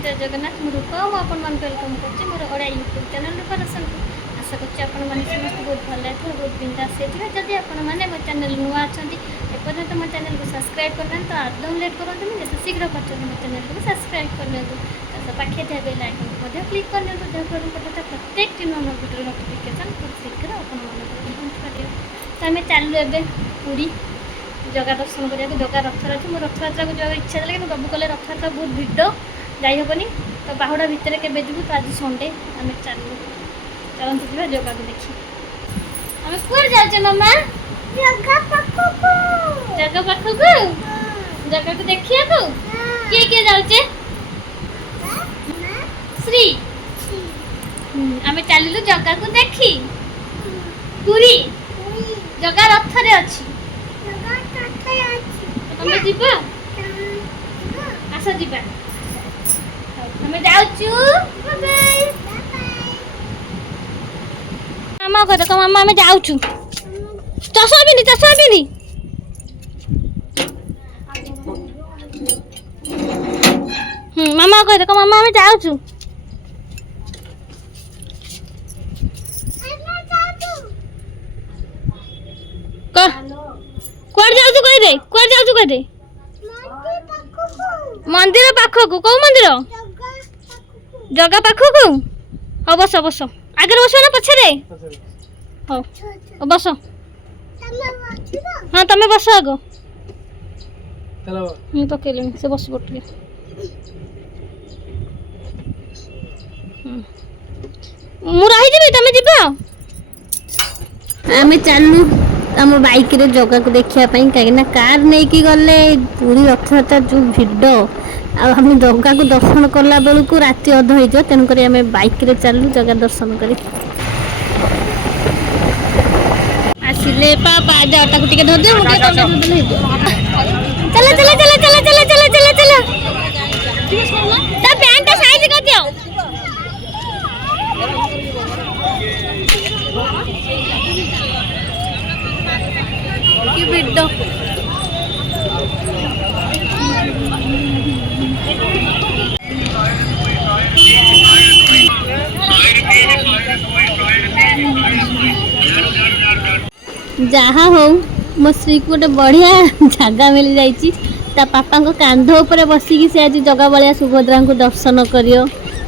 जय जगन्नाथ मु रूपा आपण मान वेलकम करछि मोर ओडा यूट्यूब चैनल पर आसंतु आशा करछि आपण माने समस्त बहुत भल लाइथिबा बहुत बिंदास हेथिबा जदि आपण माने मो चैनल नुआ अछंती एपर्यंत मो चैनल को सब्सक्राइब करन तो आदम लेट करंतु जैसे शीघ्र पाचन मो चैनल को सब्सक्राइब करनेउ तो पाखे थे बेल आइकन मध्ये क्लिक करनेउ तो देखो पड़ता प्रत्येक दिन नो वीडियो नोटिफिकेशन बहुत शीघ्र आपण माने पहुंच पारियो तो हमें चालू एबे पूरी जगह दर्शन करिया जगह रथर अच्छे मो रथयात्रा को जाबार इच्छा लेकिन बाबू कले रथयात्रा बहुत भिड़ जाई हेनी तो बाहुड़ा भितर केबे जीवु तो आज संडे आम चलू चलते जा जगह को देखी आम कुआर जाचे मामा जगह पाखक जगह को देखिए को किए किए जाचे श्री आम चलू जगह को देखी पूरी जगह रथ रे अच्छी तुम जीवा आस जीवा हमें जाऊचू बाय मामा को देखो मामा हमें जाऊचू चश्मा बिनी मामा को देखो मामा हमें जाऊचू कुआड़ जाऊचू कह दे मंदिर पाखकू कौ मंदिर जगह पाखकू हाँ बस बस आगे बस ना पछरे हाँ बस हाँ तुम बस आग पकड़ से बस पटे मुझे तुम जीव आम चलू आम बाइक रे जगह को देखिया कहीं कार नहीं कि गले पूरी रथयात्रा जो भिड़ आम जगह को दर्शन कला बेलू को राति अध हो तेणुक आम बाइक रे चलू जगह दर्शन कर आसिले पापा जाटा को टिके धर दे चलो चलो चलो चलो चलो चलो चलो चलो ता पैंट साइज कर दियो की भिड़ जहा हो मो श्री को गोटे बढ़िया जगह मिल जाइए पापा को कांध उपर बसिकी से आज जगह बलिया सुभद्रा को दर्शन करियो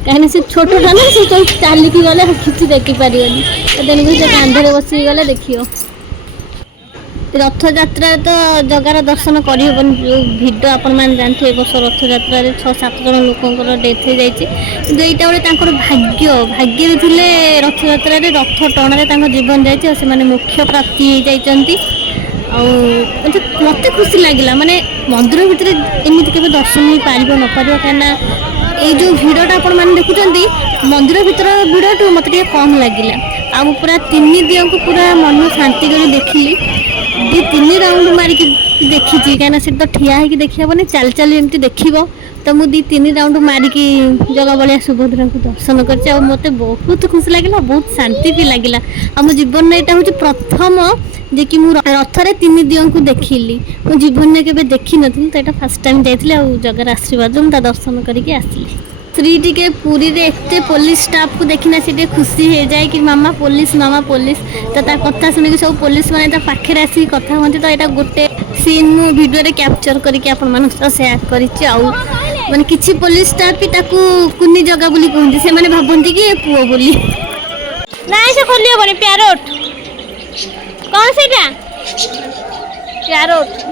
कहीं से छोटा ना से तो चलिकी गले किसी देखिपार तेणुक से कांधे बसिक गले देखियो रथ यात्रा तो जगार दर्शन करहबन जो भिड आपण मैंने जानते ए वर्ष रथ यात्रा 6-7 जन लोकंर डेथ हो जाए यहाँ गोटे भाग्य भाग्य थे रथ यात्रा रथ टणारे जीवन जाए से मुख्य प्राप्ति होती मत खुशी लगे माने मंदिर भितर एमती के दर्शन हो पार न पार कहीं ये जो भिड़टा आपण मैंने देखुं मंदिर भितर भिड़ मत कम लगे आ पूरा 3 दियों को पूरा मन शांति कर देखिली 2-3 राउंड मारिकी देखी कहीं से तो ठिया होगी देखिए चल चल एमती देखो तो मुझे 2-3 राउंड मारिकी जगह बलिया सुभद्रा को दर्शन कर मत बहुत खुशी लगे बहुत शांति भी लगे आम जीवन में यहाँ हूँ प्रथम जे कि मुझे रथरे 3 दियों को देखिली मो जीवन में केवे देखी नी तो यहाँ फास्ट टाइम जाइए जगार आशीर्वाद मुझे दर्शन करके आसली श्री टी पूरी रे एते पुलिस स्टाफ को देखना से खुशी हो जाए कि मामा पुलिस तो कथा शुणिक सब पुलिस मैंने पाखे आसिक कथा हमें तो यहाँ गोटे सीन मु वीडियो रे कैप्चर करके आपण शेयर कर किसी पुलिस स्टाफ भी कुनी जगह बोली कहते से मैंने भावती कि पुओ बोली ना से खोली हेनी प्यारोट कौन से प्यारोट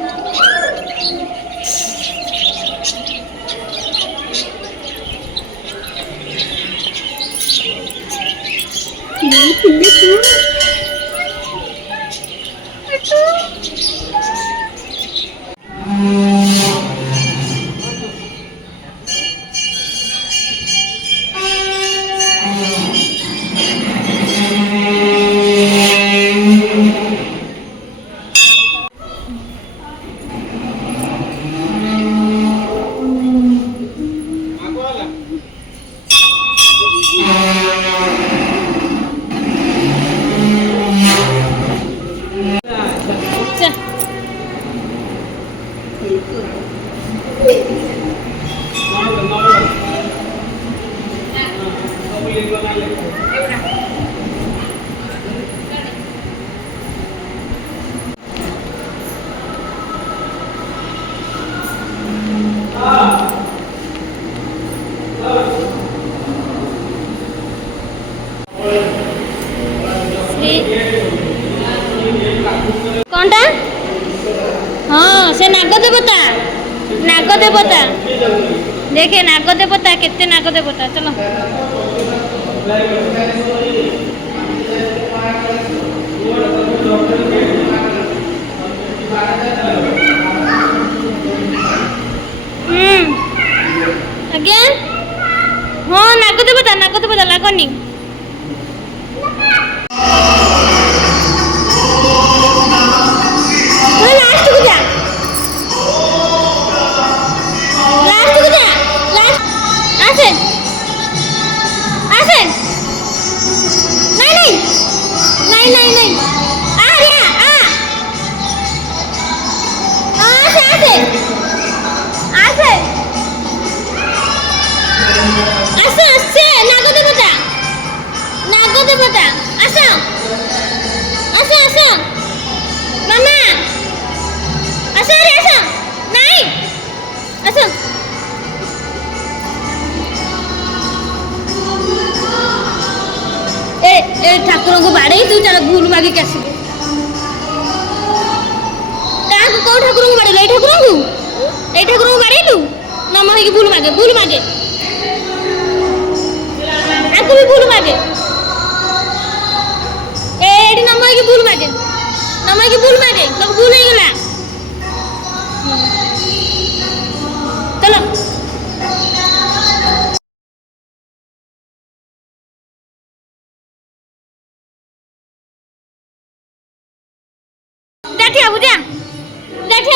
कौनटा हाँ से नाग देवता देखे नाग देवता केते नाग देवता चलो आज्ञा हाँ नाग देवता लागनी ठाकुर को बाड़े तू चल भूल मागे के आसबे कौ ठाकुर को बाड़े ठाकुर को बाड़े तू नम है भूल मागे आपको भी भूल मागे एडी नम है भूल मागे लोग भूल हो गला चलो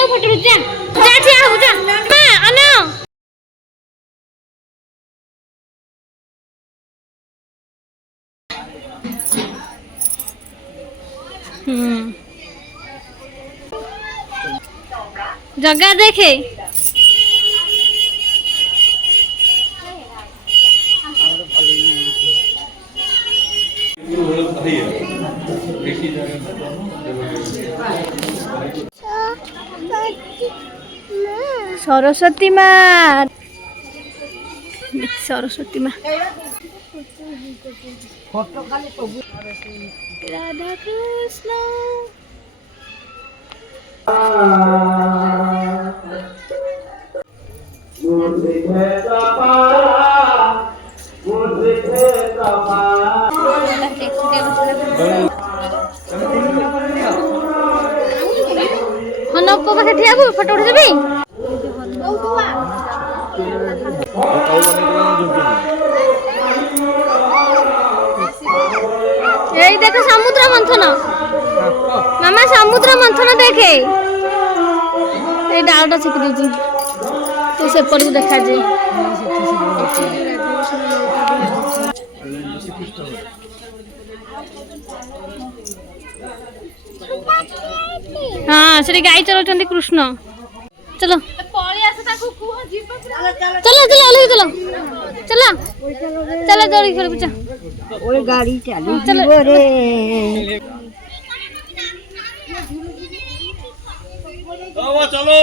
फोटो जगह देखे सरस्वती माँ राधा कृष्ण हनप पाखे ठिया फोटो उठे देबी यही देखो समुद्र मंथन मामा समुद्र मंथन देखे ये डालटा छिपी दी तो सेपट को देखा जाए हाँ से गाई चलाउछन्ती कृष्ण चलो चलो चलो अलग चलो चलो चलो दौड़ी खेल पूछा ओए गाड़ी चालू चलो रे चलो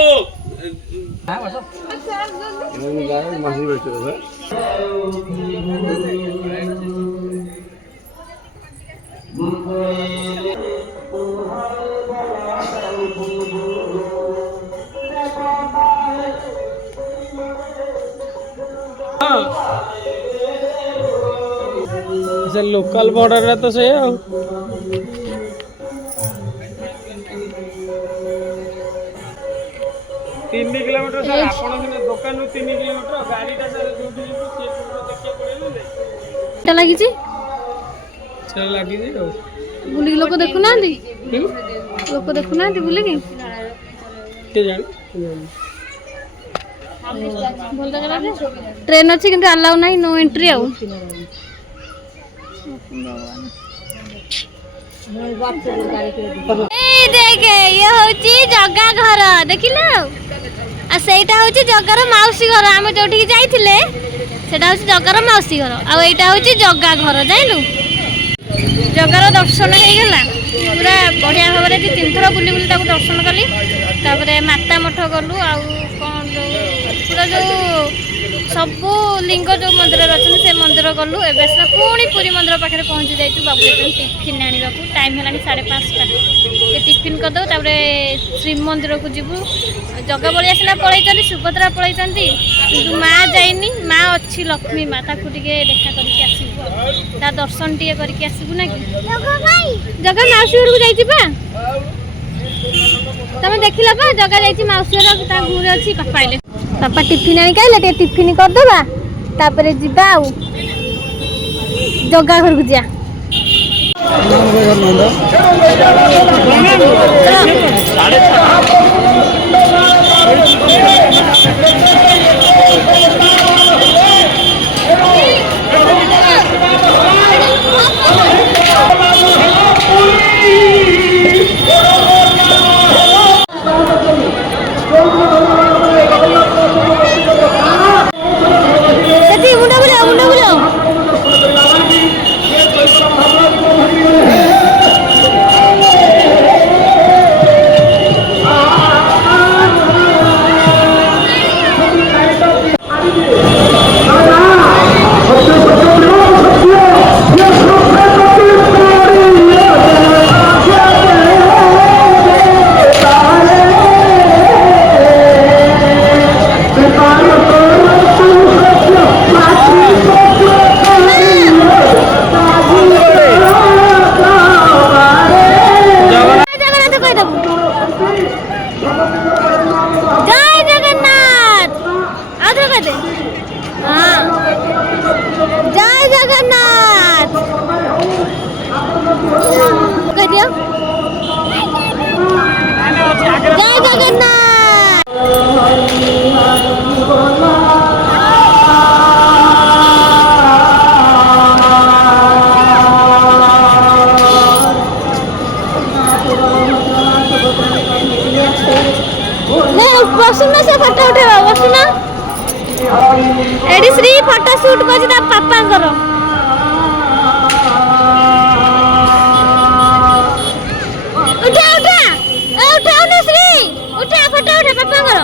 से लोकल बॉर्डर तो से 3 किलोमीटर सर आपण दुकान 3 किलोमीटर गाड़ीटा सर जोटी देखिए पड़े लगी चल लगी बुली लोक देखु ना बुली की के जान बोल जगह ट्रेन अच्छी किंतु अलाउ नहीं नो एंट्री आउ ए देखे ये होची जगह घर देखिलो आ सेटा होची जगार माउसी घर आम जोठी जाइथिले सेटा होची जगार माउसी घर आ एटा होची जगा घर जाइलु जगार दर्शन हो गला पूरा बढ़िया भाव में 3 थर बुली बुली ताको दर्शन कली तापरे माता मठ गलु आ कौन पूरा जो सब लिंग जो मंदिर अच्छे से मंदिर गलु एवं पुणी पुरी मंदिर पाखे पहुँची जाइए बाबू टिफिन आने टाइम है 5:30 ये टिफिन करदे तापरे श्री मंदिर को जीवु जगह बलिया सीना पलैंट सुभद्रा पलैंट कि माँ जाइनी माँ अच्छी लक्ष्मी माँ ताकू देखा करके आसबू ता दर्शन टे करके आसबू ना कि जगह माउसी घर को जाइबा तमे देखिला बा जगह जाइछि माउसी घर ता घूरे अछि पापा आइले पापा टिफिन आनी खाइले टे टिफिन कर दबा तापरे जिबा आ जगह घर को जा बसुना से फोटो उठेबा बसुना एडी श्री फोटो शूट करछि ता पापांकर उठा उठा उठाओ ना श्री उठा फोटो उठा पापांकर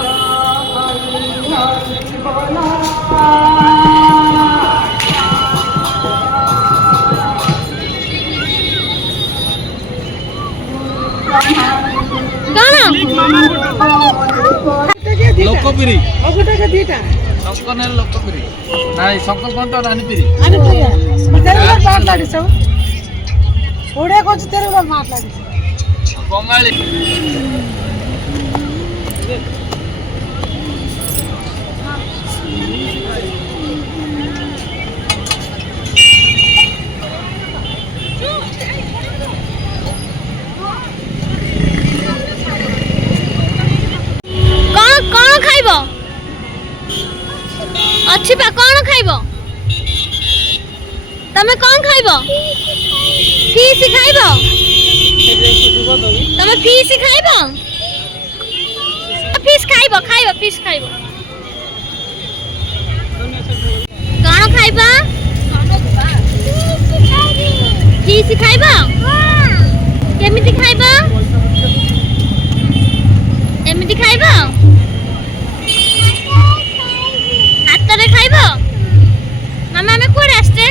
लोकपिरी अगुटा के दीटा शंकर ने लोकपिरी नाही शंकर कोन तो रानीपिरी आणि प्रिया तेरे लोग बात लागी सब ओडे को तेरे लोग बात लागी बंगाली अच्छी बा कौन खाइबो तमे कौन खाइबो फिश खाइबो तमे फिश खाइबो फिश खाइबो खाइबो फिश खाइबो कौन खाइबो फिश खाइबो केमिति खाइबो एमिति खाइबो खाइबो मामा हमें कोड आस्ते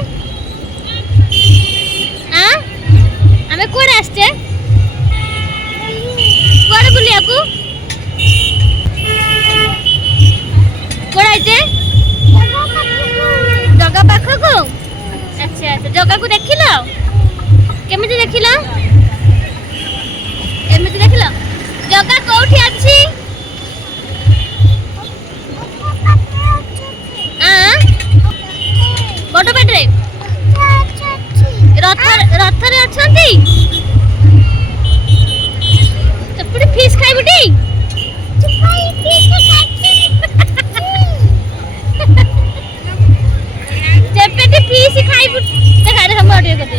हां हमें कोड आस्ते कोड बुलिया को कोड आइते जगह पाख को अच्छा अच्छा जगह को देखिलो केमिति देखिलो एमिति देखिलो जगह कोठी अछि बड़ पेटे रथ रे अछंती चपड़ी फिश खाइबुटी चपेटी फिश खाइबु देखा रे हम ऑडियो करते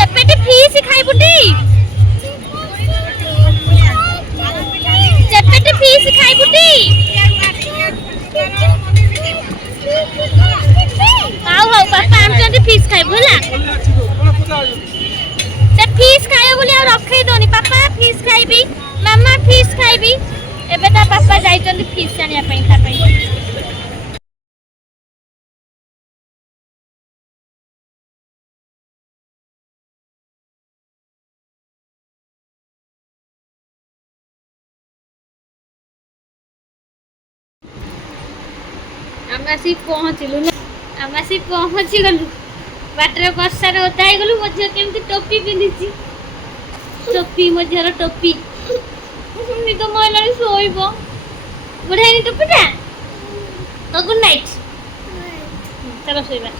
चपेटी फिश खाइबुटी चपेटी फिश खाइबुटी ଫିସ୍ ଖାଇବୁ ହେଲା ସେ ଫିସ୍ ଖାଇବ ବୋଲି ଆଉ ରଖେଇ ଦଉନି ପାପା ଫିସ୍ ଖାଇବି ମାମା ଫିସ୍ ଖାଇବି ଏବେ ତା ପାପା ଯାଇଛନ୍ତି ଫିସ୍ ଆଣିବା ପାଇଁ ତା ପାଇଁ ଆମେ ଆସିକି ପହଞ୍ଚିଗଲୁ ବାଟରେ ବର୍ଷାରେ ଓଦା ହେଇଗଲୁ ମୋ ଝିଅ କେମିତି ଟୋପି ପିନ୍ଧିଛି ଟୋପି ମୋ ଝିଅର ଟୋପି ନିଦ ମହିଳାରେ ଶୋଇବ ବଢିଆ ଟୋପିଟା ତ ଗୁଡ୍ ନାଇଟ୍ ଚାଲ ଶୋଇବା